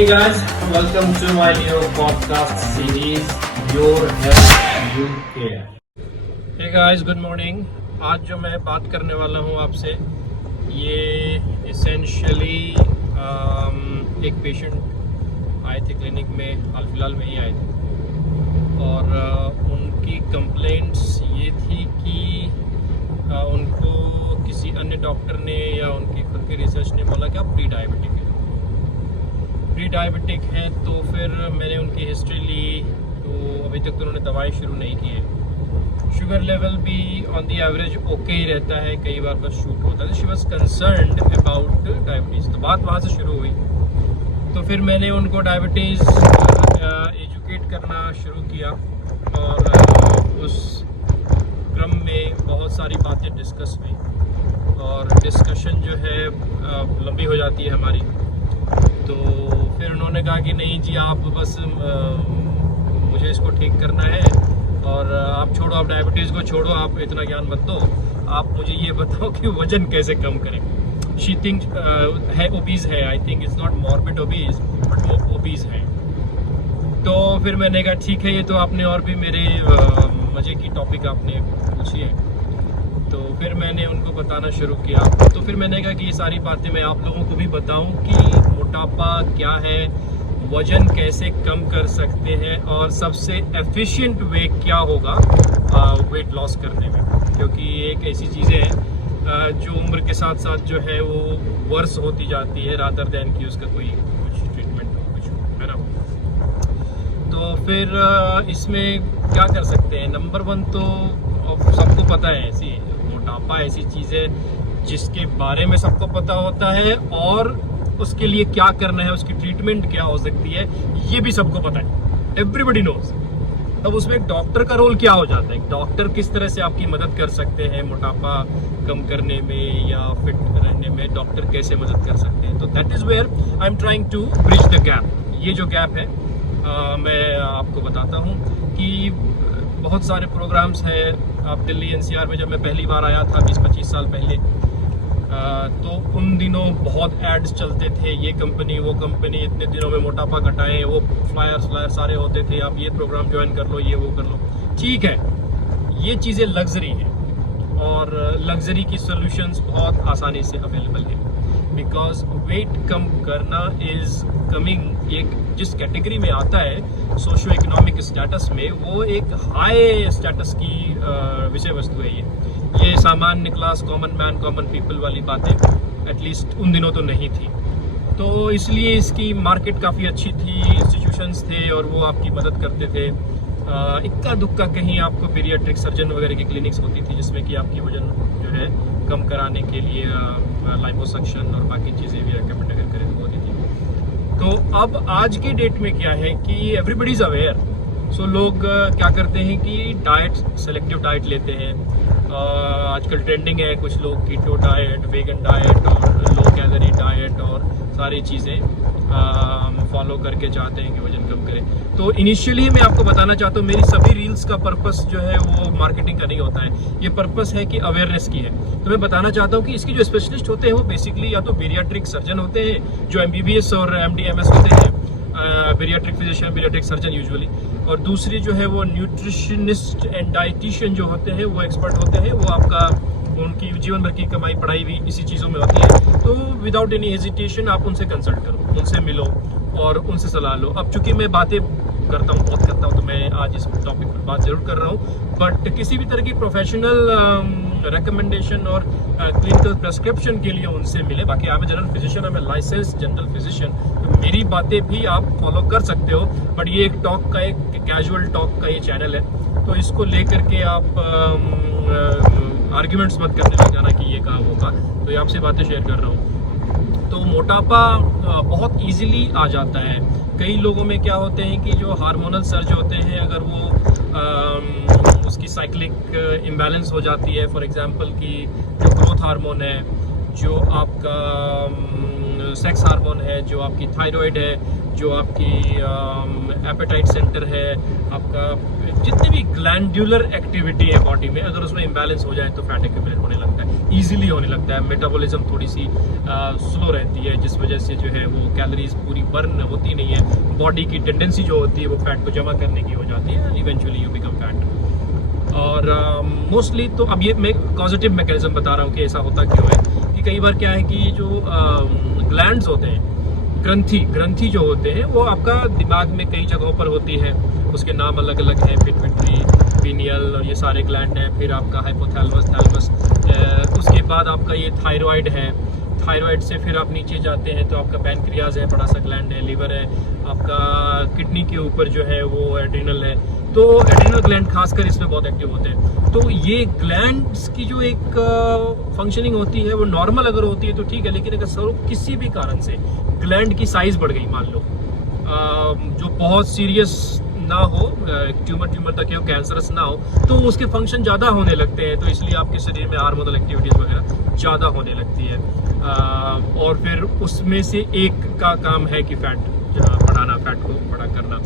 Hey guys, welcome to my new podcast series Your Health You Care. Hey guys, good morning. आज जो मैं बात करने वाला हूँ आपसे ये essentially एक पेशेंट आए थे क्लिनिक में, हाल फिलहाल में ही आए थे और उनकी कंप्लेंट्स ये थी कि उनको किसी अन्य डॉक्टर ने या उनकी खुद की रिसर्च ने बोला कि आप प्री डायबिटिक हैं। तो फिर मैंने उनकी हिस्ट्री ली तो अभी तक तो उन्होंने दवाई शुरू नहीं की है। शुगर लेवल भी ऑन द एवरेज ओके ही रहता है, कई बार बस शूट होता है। She was concerned about diabetes, तो बात वहाँ से शुरू हुई। तो फिर मैंने उनको डायबिटीज़ एजुकेट करना शुरू किया और उस क्रम में बहुत सारी बातें डिस्कस हुई और डिस्कशन जो है लंबी हो जाती है हमारी। तो फिर उन्होंने कहा कि नहीं जी, आप बस मुझे इसको ठीक करना है और आप छोड़ो, आप डायबिटीज़ को छोड़ो, आप इतना ज्ञान मत दो, आप मुझे ये बताओ कि वज़न कैसे कम करें। शी थिंक है ओबीज़ है, I think it's not morbid obese but वो ओबीज़ है। तो फिर मैंने कहा ठीक है, ये तो आपने और भी मेरे मज़े की टॉपिक आपने पूछी है। तो फिर मैंने उनको बताना शुरू किया। तो फिर मैंने कहा कि ये सारी बातें मैं आप लोगों को भी बताऊं कि मोटापा क्या है, वज़न कैसे कम कर सकते हैं और सबसे एफिशिएंट वे क्या होगा वेट लॉस करने में, क्योंकि ये एक ऐसी चीज़ें हैं जो उम्र के साथ साथ जो है वो वर्स होती जाती है रादर देन कि उसका कोई कुछ ट्रीटमेंट हो, कुछ है ना। तो फिर इसमें क्या कर सकते हैं? नंबर वन तो सबको पता है, ऐसी मोटापा ऐसी चीज़ है जिसके बारे में सबको पता होता है और उसके लिए क्या करना है, उसकी ट्रीटमेंट क्या हो सकती है, ये भी सबको पता है। Everybody knows. तब उसमें एक डॉक्टर का रोल क्या हो जाता है? एक डॉक्टर किस तरह से आपकी मदद कर सकते हैं मोटापा कम करने में या फिट रहने में, डॉक्टर कैसे मदद कर सकते हैं? तो that is where I am trying to bridge the gap. ये जो गैप है मैं आपको बताता हूँ कि बहुत सारे प्रोग्राम्स हैं। आप दिल्ली एनसीआर में जब मैं पहली बार आया था 20-25 साल पहले, तो उन दिनों बहुत एड्स चलते थे, ये कंपनी वो कंपनी इतने दिनों में मोटापा घटाएं, वो फ्लायर सारे होते थे, आप ये प्रोग्राम ज्वाइन कर लो, ये वो कर लो। ठीक है, ये चीज़ें लग्जरी हैं और लग्जरी की सॉल्यूशंस बहुत आसानी से अवेलेबल है, बिकॉज वेट कम करना इज़ कमिंग एक जिस कैटेगरी में आता है सोशो इकोनॉमिक स्टेटस में, वो एक हाई स्टेटस की विषय वस्तु है। ये सामान्य class, common man, common people वाली बातें एटलीस्ट उन दिनों तो नहीं थी। तो इसलिए इसकी मार्केट काफ़ी अच्छी थी, इंस्टीट्यूशंस थे और वो आपकी मदद करते थे। इक्का दुक्का कहीं आपको पीडियाट्रिक सर्जन वगैरह की क्लिनिक्स होती थी जिसमें कि आपकी वजन जो है कम कराने के लिए लाइपोसक्शन और बाकी चीज़ें भी रिकमेंड अगर करें तो होती थी। तो अब आज के डेट में क्या है कि एवरीबडी इज़ अवेयर। सो लोग क्या करते हैं कि डाइट, सेलेक्टिव डाइट लेते हैं। आजकल ट्रेंडिंग है, कुछ लोग कीटो डाइट, वेगन डाइट और लो कैलोरी डाइट और सारी चीज़ें फॉलो करके चाहते हैं कि वजन कम करें। तो इनिशियली मैं आपको बताना चाहता हूँ, मेरी सभी रील्स का पर्पस जो है वो मार्केटिंग का नहीं होता है, ये पर्पस है कि अवेयरनेस की है। तो मैं बताना चाहता हूँ कि इसकी जो स्पेशलिस्ट होते हैं वो बेसिकली या तो पीडियाट्रिक सर्जन होते हैं जो MBBS और MD-MS होते हैं, paediatric physician, paediatric surgeon usually, और दूसरी जो है वो न्यूट्रिशनिस्ट एंड डाइटिशियन जो होते हैं वो एक्सपर्ट होते हैं। वो आपका उनकी जीवन भर की कमाई पढ़ाई भी इसी चीज़ों में होती है। तो विदाउट एनी हेजिटेशन आप उनसे कंसल्ट करो, उनसे मिलो और उनसे सलाह लो। अब चूंकि मैं बातें करता हूँ, बहुत करता हूँ, तो मैं आज इस टॉपिक पर बात जरूर कर रहा हूँ, बट किसी भी तरह की प्रोफेशनल रिकमेंडेशन और क्लिनिकल प्रेस्क्रिप्शन के लिए उनसे मिले। बाकी आप जनरल फिजिशियन, मैं लाइसेंस जनरल फिजिशियन, तो मेरी बातें भी आप फॉलो कर सकते हो, बट ये एक टॉक का, एक कैजुअल टॉक का ये चैनल है, तो इसको लेकर के आप आर्ग्यूमेंट्स मत करने लग जाना कि ये कहा वो कहा। तो ये आपसे बातें शेयर कर रहा हूँ। तो मोटापा बहुत इजीली आ जाता है। कई लोगों में क्या होते हैं कि जो हार्मोनल सर्ज होते हैं, अगर वो उसकी साइक्लिक इम्बैलेंस हो जाती है, फॉर एग्जांपल कि जो ग्रोथ हार्मोन है, जो आपका सेक्स हार्मोन है, जो आपकी थायराइड है, जो आपकी एपेटाइट सेंटर है, आपका जितनी भी ग्लैंडुलर एक्टिविटी है बॉडी में, अगर उसमें इम्बैलेंस हो जाए तो फैट एक्यूमुलेट होने लगता है, ईजिली होने लगता है। मेटाबॉलिज्म थोड़ी सी स्लो रहती है, जिस वजह से जो है वो कैलोरीज पूरी बर्न होती नहीं है। बॉडी की टेंडेंसी जो होती है वो फैट को जमा करने की हो जाती है, इवेंचुअली यू बिकम फैट। और मोस्टली तो अब ये मैं पॉजिटिव मैकेनिज्म बता रहा हूँ कि ऐसा होता क्यों है, कि कई बार क्या है कि जो ग्लैंड्स होते हैं, ग्रंथि जो होते हैं, वो आपका दिमाग में कई जगहों पर होती है, उसके नाम अलग अलग हैं, पिट्यूटरी, पीनियल और ये सारे ग्लैंड हैं। फिर आपका हाइपोथैलेमस, थैलेमस, उसके बाद आपका ये थायराइड है। थायराइड से फिर आप नीचे जाते हैं तो आपका पैनक्रियाज है, बड़ा सा ग्लैंड है, लीवर है, आपका किडनी के ऊपर जो है वो एड्रिनल है। तो एड्रिनल ग्लैंड खासकर इसमें बहुत एक्टिव होते हैं। तो ये ग्लैंड्स की जो एक फंक्शनिंग होती है वो नॉर्मल अगर होती है तो ठीक है, लेकिन अगर किसी भी कारण से ग्लैंड की साइज बढ़ गई, मान लो जो बहुत सीरियस ना हो, ट्यूमर तक हो, कैंसरस ना हो, तो उसके फंक्शन ज़्यादा होने लगते हैं। तो इसलिए आपके शरीर में हार्मोनल एक्टिविटीज़ वगैरह ज़्यादा होने लगती है। और फिर उसमें से एक का काम है कि फैट बढ़ाना, फैट को बड़ा करना।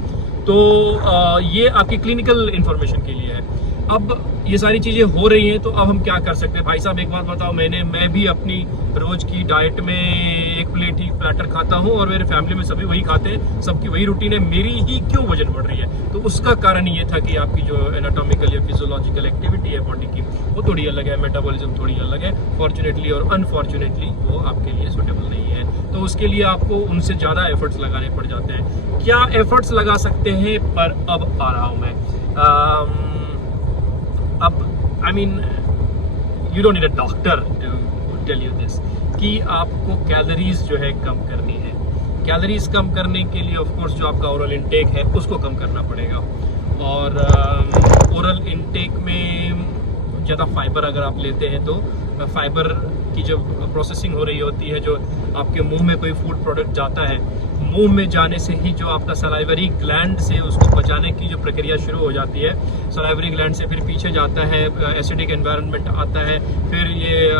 तो ये आपकी क्लिनिकल इन्फॉर्मेशन के लिए है। अब ये सारी चीज़ें हो रही हैं, तो अब हम क्या कर सकते हैं? भाई साहब एक बात बताओ, मैं भी अपनी रोज़ की डाइट में एक प्लेट ही प्लेटर खाता हूँ और मेरे फैमिली में सभी वही खाते हैं, सबकी वही रूटीन है, मेरी ही क्यों वजन बढ़ रही है? तो उसका कारण ये था कि आपकी जो एनाटॉमिकल या फिजियोलॉजिकल एक्टिविटी है बॉडी की, वो थोड़ी अलग है, मेटाबॉलिज्म थोड़ी अलग है। फॉर्चुनेटली और अनफॉर्चुनेटली वो आपके लिए सूटेबल नहीं है। तो उसके लिए आपको उनसे ज़्यादा एफर्ट्स लगाने पड़ जाते हैं। क्या एफर्ट्स लगा सकते हैं? पर अब आ रहा हूँ मैं। अब I mean you don't need a doctor to tell you this कि आपको कैलोरीज जो है कम करनी है। कैलोरीज कम करने के लिए ऑफ कोर्स जो आपका ओरल इनटेक है उसको कम करना पड़ेगा। और ओरल इनटेक में ज़्यादा फाइबर अगर आप लेते हैं तो फाइबर की जब प्रोसेसिंग हो रही होती है, जो आपके मुंह में कोई फूड प्रोडक्ट जाता है, मुंह में जाने से ही जो आपका सलाइवरी ग्लैंड से उसको पचाने की जो प्रक्रिया शुरू हो जाती है, सलाइवरी ग्लैंड से फिर पीछे जाता है, एसिडिक एनवायरनमेंट आता है, फिर ये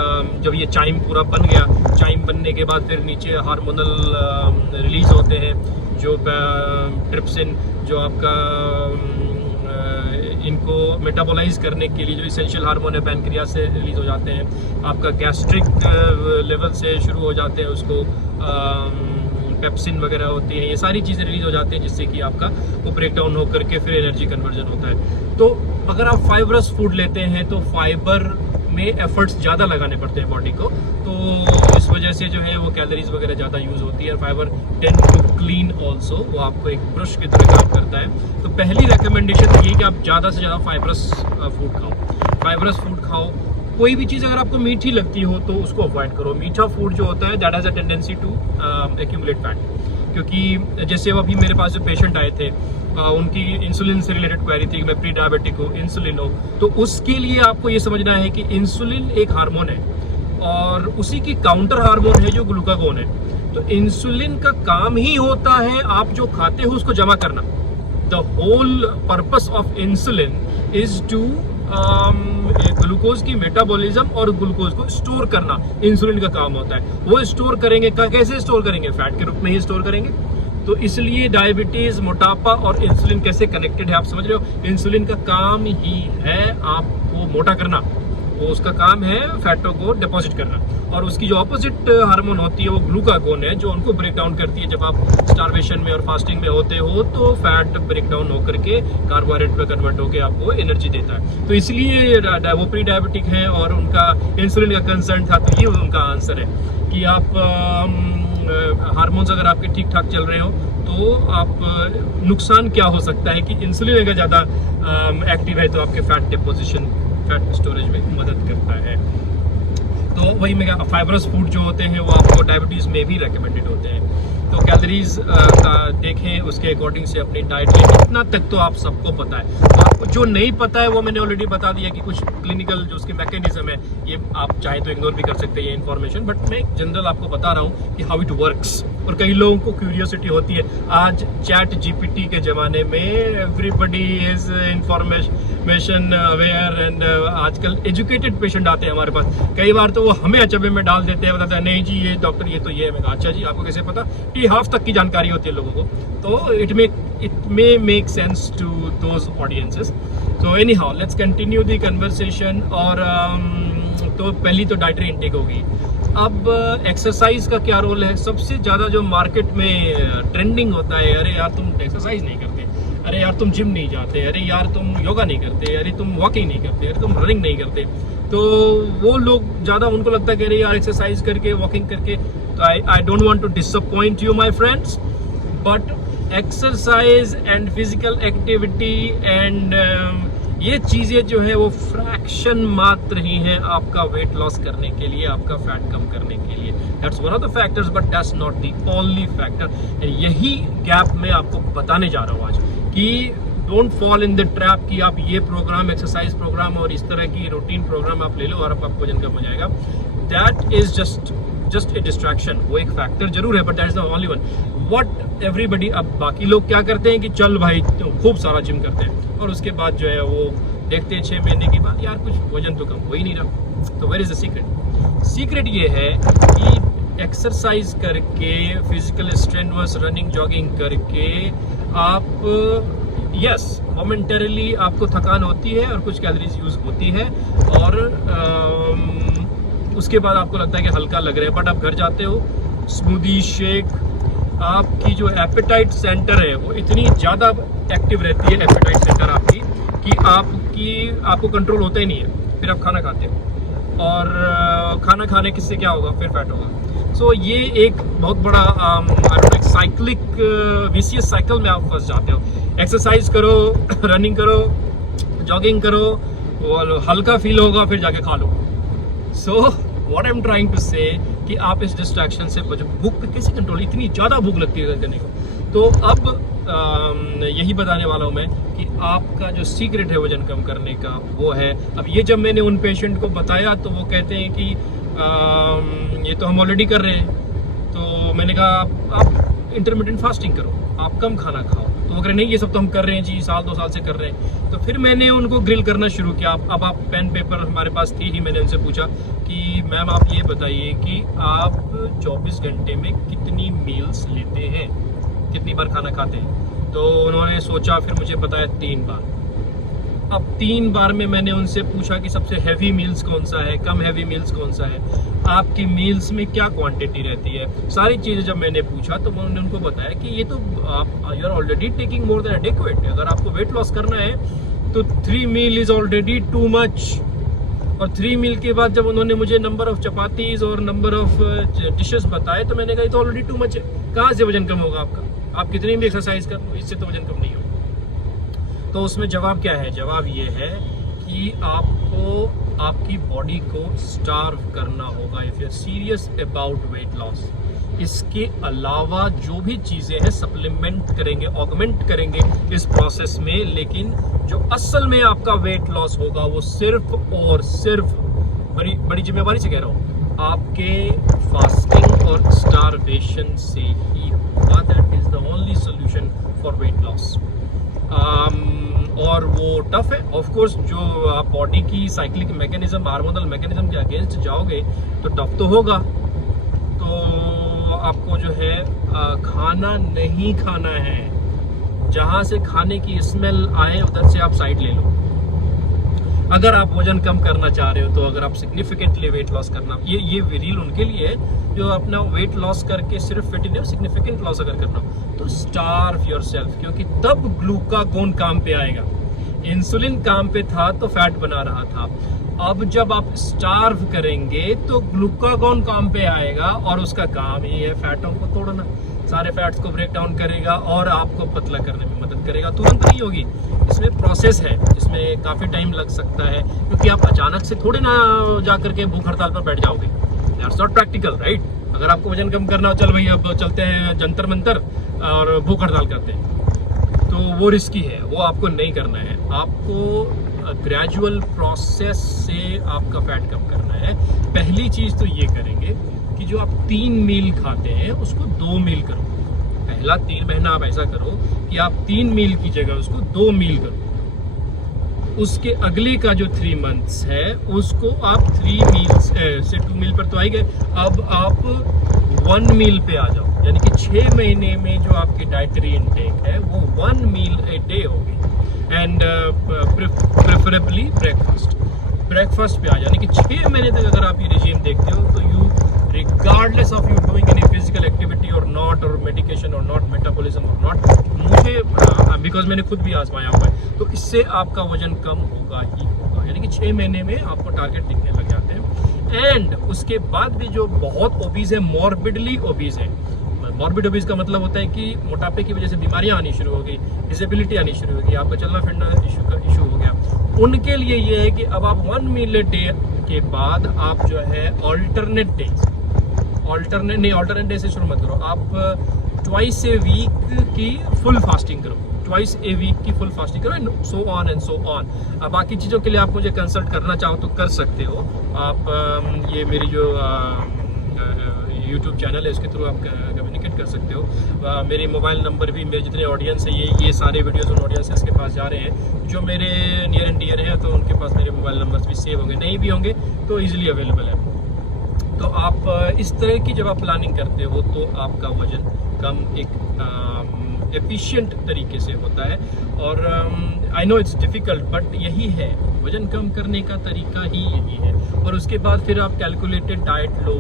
जब ये चाइम पूरा बन गया, चाइम बनने के बाद फिर नीचे हार्मोनल रिलीज होते हैं, जो ट्रिप्सिन, जो आपका इनको मेटाबोलाइज करने के लिए जो इसेंशियल हार्मोन है पैनक्रियाज से रिलीज हो जाते हैं। आपका गैस्ट्रिक लेवल से शुरू हो जाते हैं, उसको पेप्सिन वगैरह होती है, ये सारी चीज़ें रिलीज हो जाती हैं, जिससे कि आपका वो ब्रेक डाउन होकर के फिर एनर्जी कन्वर्जन होता है। तो अगर आप फाइबरस फूड लेते हैं तो फाइबर में एफर्ट्स ज़्यादा लगाने पड़ते हैं बॉडी को, तो इस वजह से जो है वो कैलोरीज वगैरह ज़्यादा यूज़ होती है। Fibre tend to clean also, वो आपको एक ब्रश की तरह काम करता है। तो पहली रिकमेंडेशन ये कि आप ज़्यादा से ज़्यादा फाइबरस फूड खाओ, फाइबरस फूड खाओ। कोई भी चीज़ अगर आपको मीठी लगती हो तो उसको अवॉइड करो। मीठा फूड जो होता है that has a tendency to accumulate fat, क्योंकि जैसे अभी मेरे पास जो पेशेंट आए थे, उनकी इंसुलिन से रिलेटेड क्वेरी थी कि मैं प्री डायबिटिक हूँ, इंसुलिन हो, तो उसके लिए आपको ये समझना है कि इंसुलिन एक हार्मोन है और उसी की काउंटर हार्मोन है जो ग्लूकागोन है। तो इंसुलिन का काम ही होता है आप जो खाते हो उसको जमा करना। The whole purpose of insulin is to glucose की मेटाबॉलिज्म और ग्लूकोज को स्टोर करना इंसुलिन का काम होता है। वो स्टोर करेंगे, कैसे स्टोर करेंगे? फैट के रूप में ही स्टोर करेंगे। तो इसलिए डायबिटीज, मोटापा और इंसुलिन कैसे कनेक्टेड है आप समझ रहे हो? इंसुलिन का काम ही है आपको मोटा करना, वो उसका काम है फैटों को डिपॉजिट करना। और उसकी जो ऑपोजिट हार्मोन होती है वो ग्लूकागोन है, जो उनको ब्रेक डाउन करती है। जब आप स्टारवेशन में और फास्टिंग में होते हो तो फैट ब्रेक डाउन होकर के कार्बोहाइड्रेट में कन्वर्ट होकर आपको एनर्जी देता है। तो इसलिए वो प्री डायबिटिक है और उनका इंसुलिन का कंसर्न था। तो ये उनका आंसर है कि आप हार्मोन्स अगर आपके ठीक ठाक चल रहे हो तो आप नुकसान क्या हो सकता है कि इंसुलिन अगर ज़्यादा एक्टिव है तो आपके फैट डिपोजिशन, फैट स्टोरेज में मदद करता है। तो वही मैं फाइबरस फूड जो होते हैं वो आपको डायबिटीज़ में भी रेकमेंडेड होते हैं। तो कैलोरीज का देखें, उसके अकॉर्डिंग से अपनी डाइट लें। इतना तक तो आप सबको पता है। आपको जो नहीं पता है वो मैंने ऑलरेडी बता दिया कि कुछ क्लिनिकल जो उसके मैकेनिज्म है, ये आप चाहे तो इग्नोर भी कर सकते हैं ये इन्फॉर्मेशन, बट मैं जनरल आपको बता रहा हूँ कि हाउ इट वर्क्स। और कई लोगों को क्यूरियोसिटी होती है। आज चैट जीपीटी के ज़माने में everybody is information aware and आजकल एजुकेटेड पेशेंट आते हैं हमारे पास। कई बार तो वो हमें अचंभे में डाल देते हैं, बताते हैं नहीं जी ये डॉक्टर ये तो ये है। मैं कहा अच्छा जी आपको कैसे पता? भी हाफ तक की जानकारी होती है लोगों को, तो it may make sense to those audiences. तो anyhow let's continue the conversation. और तो पहली तो डाइटरी इनटेक होगी। अब एक्सरसाइज का क्या रोल है? सबसे ज़्यादा जो मार्केट में ट्रेंडिंग होता है, अरे यार तुम एक्सरसाइज नहीं करते, अरे यार तुम जिम नहीं जाते, अरे यार तुम योगा नहीं करते, अरे तुम वॉकिंग नहीं करते, अरे तुम रनिंग नहीं करते। तो वो लोग ज़्यादा, उनको लगता है कि अरे यार एक्सरसाइज करके वॉकिंग करके, तो I don't want to disappoint you my friends, but exercise and physical activity and ये चीज़ें जो है वो फ्रैक्शन मात्र ही हैं आपका वेट लॉस करने के लिए, आपका फैट कम करने के लिए। That's one of the factors, but that's not the only factor. यही गैप मैं आपको बताने जा रहा हूँ आज, कि don't fall in the trap कि आप ये प्रोग्राम, एक्सरसाइज प्रोग्राम और इस तरह की रूटीन प्रोग्राम आप ले लो और आपका वजन कम हो जाएगा। That is just a distraction. वो एक फैक्टर जरूर है, but that is the only one. What everybody, अब बाकी लोग क्या करते हैं कि चल भाई तो खूब सारा जिम करते हैं, और उसके बाद जो है वो देखते हैं 6 महीने के बाद यार कुछ वजन तो कम हो ही नहीं रहा। तो where is the secret? Secret ये है कि एक्सरसाइज करके, फिजिकल स्ट्रेनवर्स रनिंग जॉगिंग करके आप यस मोमेंटरीली आपको थकान होती है और कुछ कैलोरीज यूज होती है, और उसके बाद आपको लगता है कि हल्का लग रहा है, बट आप घर जाते हो, स्मूदी शेक, आपकी जो एपेटाइट सेंटर है वो इतनी ज़्यादा एक्टिव रहती है, एपेटाइट सेंटर आपकी, कि आपको कंट्रोल होता ही नहीं है। फिर आप खाना खाते हो, और खाना खाने किससे क्या होगा? फिर फैट होगा। सो ये एक बहुत बड़ा साइक्लिक विशियस साइकिल में आप फंस जाते हो। एक्सरसाइज करो, रनिंग करो, जॉगिंग करो, और हल्का फील होगा, फिर जाके खा लो। So what I am trying to say कि आप इस डिस्ट्रैक्शन से बचो। भूख पे कैसे कंट्रोल? इतनी ज़्यादा भूख लगती है करने को। तो अब यही बताने वाला हूँ मैं कि आपका जो सीक्रेट है वजन कम करने का वो है। अब ये जब मैंने उन पेशेंट को बताया तो वो कहते हैं कि ये तो हम ऑलरेडी कर रहे हैं। तो मैंने कहा आप इंटरमिटेंट फास्टिंग करो, आप कम खाना खाओ। तो वो कह रहे नहीं ये सब तो हम कर रहे हैं जी, 1-2 साल से कर रहे हैं। तो फिर मैंने उनको ग्रिल करना शुरू किया। अब आप पेन पेपर हमारे पास थी ही, मैंने उनसे पूछा कि मैम आप ये बताइए कि आप 24 घंटे में कितनी मील्स लेते हैं, कितनी बार खाना खाते हैं? तो उन्होंने सोचा, फिर मुझे बताया 3 बार। अब 3 बार में मैंने उनसे पूछा कि सबसे हैवी मील्स कौन सा है, कम हैवी मील्स कौन सा है, आपकी मील्स में क्या क्वांटिटी रहती है, सारी चीज़ें जब मैंने पूछा तो उन्होंने उनको बताया कि ये तो आप you are already taking more than adequate. अगर आपको वेट लॉस करना है तो 3 meal is already too much. और 3 मील के बाद जब उन्होंने मुझे नंबर ऑफ चपातीज और नंबर ऑफ डिशेस बताए तो मैंने कहा तो ऑलरेडी टू मच है, कहाँ से वजन कम होगा आपका? आप कितनी भी एक्सरसाइज कर लो, इससे तो वजन कम नहीं होगा। तो उसमें जवाब क्या है? जवाब ये है कि आपको आपकी बॉडी को स्टार्व करना होगा if you are serious about weight loss. इसके अलावा जो भी चीज़ें हैं सप्लीमेंट करेंगे, ऑगमेंट करेंगे इस प्रोसेस में, लेकिन जो असल में आपका वेट लॉस होगा वो सिर्फ और सिर्फ, बड़ी जिम्मेवारी से कह रहा हूँ, आपके फास्टिंग और स्टारवेशन से ही होगा। That is the only solution for weight loss. और वो टफ है ऑफ कोर्स। जो आप बॉडी की साइक्लिक मैकेनिज्म, हार्मोनल मैकेनिज्म के अगेंस्ट जाओगे तो टफ तो होगा। तो आपको जो है खाना नहीं खाना है, जहाँ से खाने की स्मेल आए उधर से आप साइड ले लो। अगर आप वजन कम करना चाह रहे हो, तो अगर आप सिग्निफिकेंटली वेट लॉस करना, ये रील उनके लिए है जो अपना वेट लॉस करके सिर्फ फिट नहीं, सिग्निफिकेंट लॉस अगर करना हो तो स्टार्व योरसेल्फ, क्योंकि तब ग्लूकागोन काम पे आएगा। इंसुलिन काम पे था तो फैट बना रहा था। अब जब आप स्टार्व करेंगे तो ग्लूकागोन काम पे आएगा, और उसका काम ही है फैटों को तोड़ना, सारे फैट्स को ब्रेक डाउन करेगा और आपको पतला करने में मदद करेगा। तुरंत नहीं होगी, इसमें प्रोसेस है, इसमें काफ़ी टाइम लग सकता है, क्योंकि आप अचानक से थोड़े ना जा करके भूख हड़ताल पर बैठ जाओगे। That's not practical, right? अगर आपको वजन कम करना हो, चल भाई अब चलते हैं जंतर मंतर और भूख हड़ताल करते हैं, तो वो रिस्की है, वो आपको नहीं करना है। आपको ग्रेजुअल प्रोसेस से आपका फैट कम करना है। पहली चीज़ तो ये करेंगे कि जो आप 3 मील खाते हैं उसको 2 मील करो। पहला 3 महीना आप ऐसा करो कि आप 3 मील की जगह उसको 2 मील करो। उसके अगले का जो 3 मंथ्स है उसको आप 3 मील से 2 मील पर तो आ ही गए। अब आप 1 मील पे आ जाओ, यानी कि 6 महीने में जो आपकी डाइटरी इनटेक है वो 1 मील ए डे होगी, एंड प्रेफरेबली ब्रेकफास्ट पे आ जाओ। यानी कि 6 महीने तक अगर आप ये रिजीम देखते हो तो you regardless of you doing any physical activity और नॉट, और मेडिकेशन और नॉट, मेटाबॉलिज्म और नॉट, मुझे बिकॉज मैंने खुद भी आजमाया हुआ है, तो इससे आपका वजन कम होगा ही होगा। यानी कि 6 महीने में आपको टारगेट दिखने लग जाते हैं। एंड उसके बाद भी जो बहुत ओबीज है, मॉर्बिडली ओबीज है, मॉर्बिड ओबीज का मतलब होता है कि मोटापे की वजह से बीमारियां आनी शुरू हो गई, डिसेबिलिटी आनी शुरू हो गई, आपका चलना फिरना इशू हो गया, उनके लिए ये है कि अब आप 1 मील डे के बाद आप जो है ऑल्टरनेट डे से शुरू मत करो, आप ट्वाइस ए वीक की फुल फास्टिंग करो, ट्वाइस ए वीक की फुल फास्टिंग करो, and so on and so on. अब बाकी चीज़ों के लिए आप मुझे कंसल्ट करना चाहो तो कर सकते हो आप, ये मेरी जो यूट्यूब चैनल है उसके थ्रू आप कम्युनिकेट कर सकते हो। मेरे मोबाइल नंबर भी, मेरे जितने ऑडियंस है, ये सारे वीडियोस उन ऑडियंसेस के पास जा रहे हैं जो मेरे नियर एंड डियर हैं, तो उनके पास मेरे मोबाइल नंबर्स भी सेव होंगे, नहीं भी होंगे तो ईजिली अवेलेबल है। तो आप इस तरह की जब आप प्लानिंग करते हो तो आपका वजन कम एक एफिशिएंट तरीके से होता है। और I know it's difficult, but यही है, वजन कम करने का तरीका ही यही है। और उसके बाद फिर आप कैलकुलेटेड डाइट लो,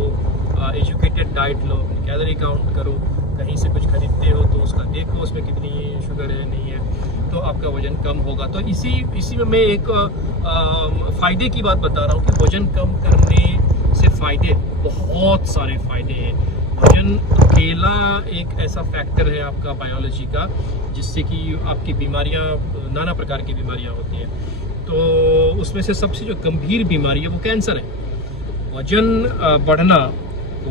एजुकेटेड डाइट लो, कैलोरी काउंट करो, कहीं से कुछ खरीदते हो तो उसका देखो उसमें कितनी शुगर है नहीं है, तो आपका वजन कम होगा। तो इसी में मैं एक फ़ायदे की बात बता रहा हूँ कि वजन कम करने से फ़ायदे, बहुत सारे फ़ायदे हैं। वजन अकेला एक ऐसा फैक्टर है आपका बायोलॉजी का जिससे कि आपकी बीमारियां, नाना प्रकार की बीमारियां होती हैं, तो उसमें से सबसे जो गंभीर बीमारी है वो कैंसर है।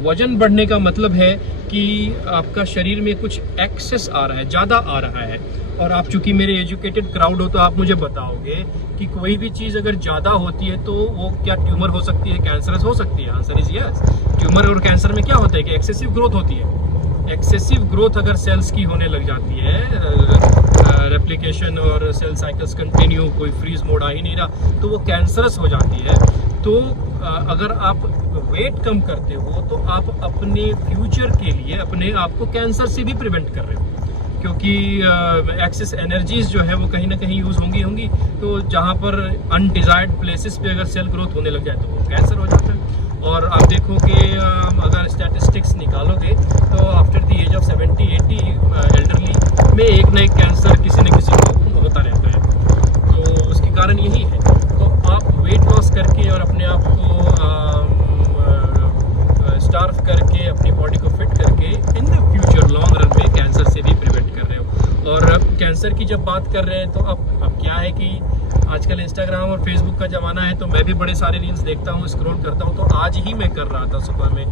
वजन बढ़ने का मतलब है कि आपका शरीर में कुछ एक्सेस आ रहा है, ज़्यादा आ रहा है। और आप चूंकि मेरे एजुकेटेड क्राउड हो तो आप मुझे बताओगे कि कोई भी चीज़ अगर ज़्यादा होती है तो वो क्या ट्यूमर हो सकती है, कैंसरस हो सकती है? Answer is yes. ट्यूमर और कैंसर में क्या होता है कि एक्सेसिव ग्रोथ होती है। एक्सेसिव ग्रोथ अगर सेल्स की होने लग जाती है, रेप्लिकेशन और सेल साइकिल्स कंटिन्यू, कोई फ्रीज मोड आ ही नहीं रहा, तो वो कैंसरस हो जाती है। तो अगर आप वेट कम करते हो तो आप अपने फ्यूचर के लिए अपने आप को कैंसर से भी प्रिवेंट कर रहे हो, क्योंकि एक्सेस एनर्जीज जो है वो कहीं ना कहीं यूज़ होंगी, तो जहाँ पर अनडिजायर्ड प्लेसेस पे अगर सेल ग्रोथ होने लग जाए तो वो कैंसर हो जाता है। और आप देखो कि अगर स्टैटिस्टिक्स निकालोगे तो after the age of 70-80 elderly में एक ना एक कैंसर किसी न किसी को होता रहता है। तो उसके कारण यही है। तो आप वेट लॉस करके और अपने आप को स्टार्व करके, अपनी बॉडी को फिट करके in the future long run में कैंसर से भी प्रिवेंट कर रहे हो। और कैंसर की जब बात कर रहे हैं तो अब क्या है कि आजकल इंस्टाग्राम और फेसबुक का ज़माना है, तो मैं भी बड़े सारे रील्स देखता हूँ, स्क्रॉल करता हूँ। तो आज ही मैं कर रहा था सुबह में,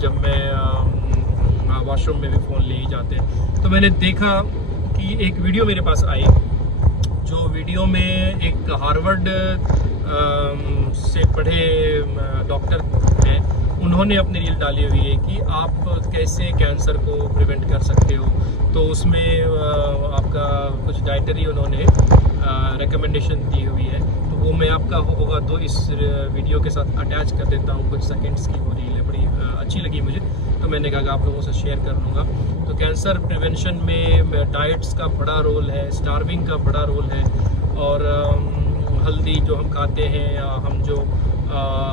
जब मैं वॉशरूम में भी फ़ोन ले ही जाते हैं, तो मैंने देखा कि एक वीडियो मेरे पास आई, जो वीडियो में एक हार्वर्ड से पढ़े डॉक्टर हैं, उन्होंने अपनी रील डाली हुई है कि आप कैसे कैंसर को प्रिवेंट कर सकते हो। तो उसमें आपका कुछ डाइटरी उन्होंने रिकमेंडेशन दी हुई है, तो वो मैं आपका होगा तो इस वीडियो के साथ अटैच कर देता हूँ। कुछ सेकंड्स की वो रील है, बड़ी अच्छी लगी मुझे, तो मैंने कहा कि आप लोगों से शेयर कर लूँगा। तो कैंसर प्रिवेंशन में डाइट्स का बड़ा रोल है, स्टार्विंग का बड़ा रोल है, और हल्दी जो हम खाते हैं, हम जो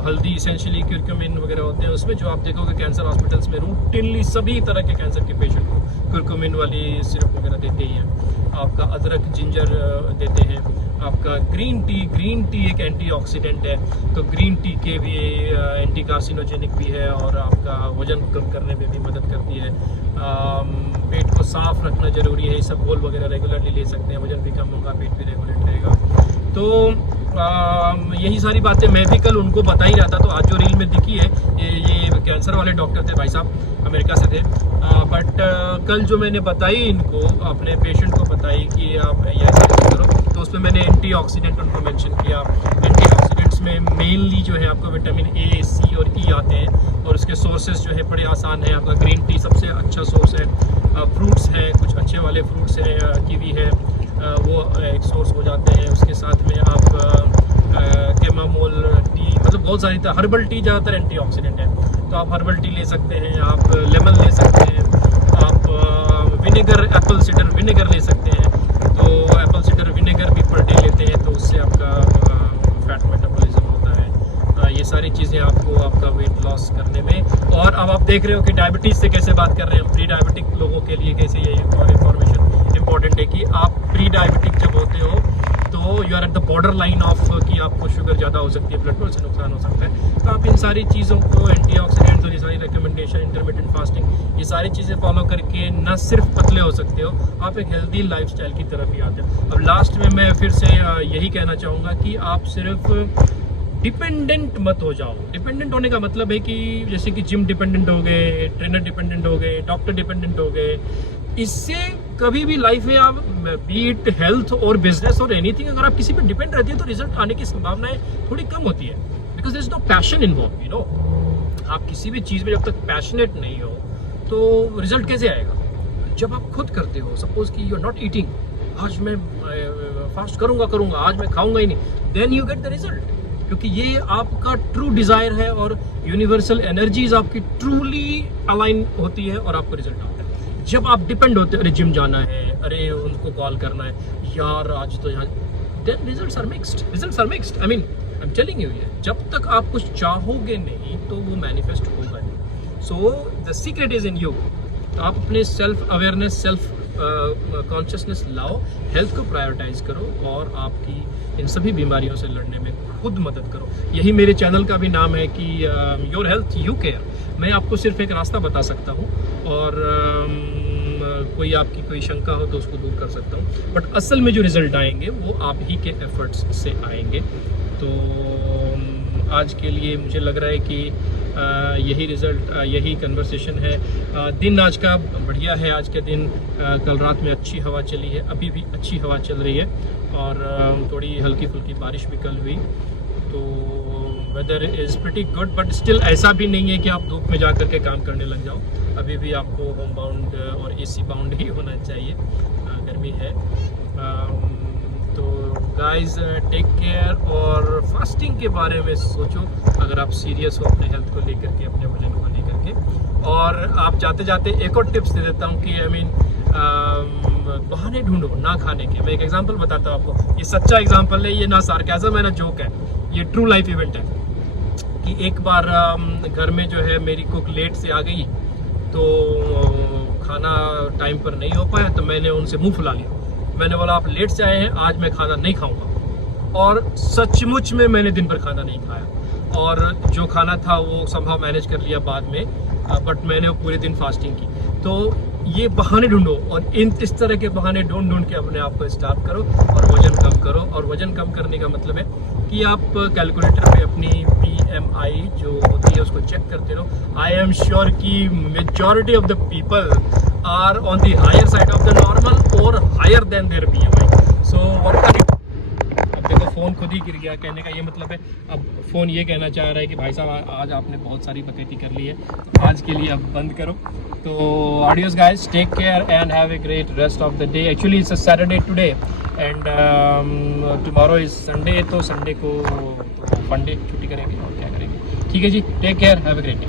हल्दी इसेंशियली क्यूरक्यूमिन वगैरह होते हैं, उसमें जो आप देखोगे कैंसर हॉस्पिटल्स में रूटीनली सभी तरह के कैंसर के पेशेंट को क्यूरक्यूमिन वाली सिरप वगैरह देते ही हैं। आपका अदरक, जिंजर देते हैं। आपका ग्रीन टी एक एंटीऑक्सीडेंट है, तो ग्रीन टी के भी एंटी कार्सिनोजेनिक भी है और आपका वजन कम करने में भी मदद करती है। पेट को साफ रखना ज़रूरी है, सब बोल वगैरह रेगुलरली ले सकते हैं, वजन भी कम होगा, पेट भी रेगुलेट रहेगा। तो यही सारी बातें मैं भी कल उनको बता ही रहा था। तो आज जो रील में दिखी है ये कैंसर वाले डॉक्टर थे, भाई साहब अमेरिका से थे, बट कल जो मैंने बताई इनको, अपने पेशेंट को बताई कि आप ये करो, तो उसमें मैंने एंटीऑक्सीडेंट उनको मेंशन किया। एंटीऑक्सीडेंट्स में मेनली जो है आपको विटामिन ए, सी और ई आते हैं, और उसके सोर्सेज जो है बड़े आसान है। आपका ग्रीन टी सबसे अच्छा सोर्स है, फ्रूट्स हैं, कुछ अच्छे वाले फ्रूट्स हैं, कीवी है, वो एक सोर्स हो जाते हैं। उसके साथ में आप कैमामोल टी, मतलब बहुत सारी हर्बल टी ज़्यादातर एंटीऑक्सीडेंट है। तो आप हर्बल टी ले सकते हैं, आप लेमन ले सकते हैं, आप विनेगर, एप्पल साइडर विनेगर ले सकते हैं। तो एप्पल साइडर विनेगर भी पर डे लेते हैं तो उससे आपका फैट मेटाबॉलिज्म होता है। ये सारी चीज़ें आपको आपका वेट लॉस करने में, और अब आप देख रहे हो कि डायबिटीज़ से कैसे बात कर रहे हैं, प्री डायबिटिक लोगों के लिए कैसे ये और इन्फॉर्मेशन इंपॉर्टेंट है कि आप प्री डायबिटिक जब होते हो तो you are at the border line of कि आपको शुगर ज़्यादा हो सकती है, ब्लड प्रेशर से नुकसान हो सकता है। तो आप इन सारी चीज़ों को, एंटीऑक्सीडेंट्स और ये सारी रिकमेंडेशन, इंटरमिटेंट फास्टिंग, ये सारी चीज़ें फॉलो करके न सिर्फ पतले हो सकते हो, आप एक हेल्दी लाइफस्टाइल की तरफ ही आते हो। अब लास्ट में मैं फिर से यही कहना चाहूँगा कि आप सिर्फ डिपेंडेंट मत हो जाओ। डिपेंडेंट होने का मतलब है कि जैसे कि जिम डिपेंडेंट हो गए, ट्रेनर डिपेंडेंट हो गए, डॉक्टर डिपेंडेंट हो गए, इससे कभी भी लाइफ में आप बीट हेल्थ और बिजनेस और एनीथिंग, अगर आप किसी पे डिपेंड रहती है तो रिजल्ट आने की संभावनाएं थोड़ी कम होती है, because there is no passion involve, you know. आप किसी भी चीज़ में जब तक पैशनेट नहीं हो तो रिजल्ट कैसे आएगा? जब आप खुद करते हो, सपोज कि यू आर नॉट ईटिंग, आज मैं फास्ट करूंगा, आज मैं खाऊंगा ही नहीं, then you get the result, क्योंकि ये आपका ट्रू डिजायर है और यूनिवर्सल एनर्जीज आपकी ट्रूली अलाइन होती है और आपको रिजल्ट आता है। जब आप डिपेंड होते हैं, अरे जिम जाना है, अरे उनको कॉल करना है, यार आज तो यहाँ, then results are mixed. I mean I am telling you, जब तक आप कुछ चाहोगे नहीं तो वो मैनिफेस्ट होगा नहीं। So the secret is in you. आप अपने सेल्फ अवेयरनेस, सेल्फ कॉन्शियसनेस लाओ, हेल्थ को प्रायोरिटाइज करो और आपकी इन सभी बीमारियों से लड़ने में खुद मदद करो। यही मेरे चैनल का भी नाम है कि योर हेल्थ यू केयर। मैं आपको सिर्फ एक रास्ता बता सकता हूँ और कोई आपकी कोई शंका हो तो उसको दूर कर सकता हूँ, बट असल में जो रिजल्ट आएंगे वो आप ही के एफर्ट्स से आएंगे। तो आज के लिए मुझे लग रहा है कि यही रिज़ल्ट, यही कन्वर्सेशन है। दिन आज का बढ़िया है, आज के दिन कल रात में अच्छी हवा चली है, अभी भी अच्छी हवा चल रही है और थोड़ी हल्की फुल्की बारिश भी कल हुई, तो weather is pretty good. But still ऐसा भी नहीं है कि आप धूप में जा कर के काम करने लग जाओ, अभी भी आपको होम बाउंड और एसी बाउंड ही होना चाहिए, गर्मी है। तो गाइस टेक केयर और फास्टिंग के बारे में सोचो अगर आप सीरियस हो अपने हेल्थ को लेकर के, अपने वजन को लेकर के। और आप जाते जाते एक और टिप्स दे देता हूँ कि आई मीन बहाने ढूंढो ना खाने के। मैं एक एग्जांपल बताता हूँ आपको, ये सच्चा एग्जांपल है, ये ना सार्केज़म है ना जोक है, ये ट्रू लाइफ इवेंट है। कि एक बार घर में जो है मेरी कुक लेट से आ गई तो खाना टाइम पर नहीं हो पाया, तो मैंने उनसे मुंह फुला लिया। मैंने बोला आप लेट से आए हैं, आज मैं खाना नहीं खाऊंगा, और सचमुच में मैंने दिन भर खाना नहीं खाया और जो खाना था वो संभव मैनेज कर लिया बाद में, बट मैंने वो पूरे दिन फास्टिंग की। तो ये बहाने ढूंढो और इस तरह के बहाने ढूंढ के अपने आप को स्टार्व करो और वजन कम करो। और वजन कम करने का मतलब है कि आप कैलकुलेटर पे अपनी BMI जो होती है उसको चेक करते रहो। आई एम श्योर कि majority of the people are on the higher side of the normal और higher than their BMI। So what are you, अब देखो फ़ोन खुद ही गिर गया, कहने का ये मतलब है अब फ़ोन ये कहना चाह रहा है कि भाई साहब आज आपने बहुत सारी बकैती कर ली है, आज के लिए अब बंद करो। तो adios guys, take care and have a great rest of the day. Actually it's a Saturday today and tomorrow is Sunday, तो संडे को फंडे छुट्टी करेंगे और क्या करेंगे। ठीक है जी, take care, have a great day.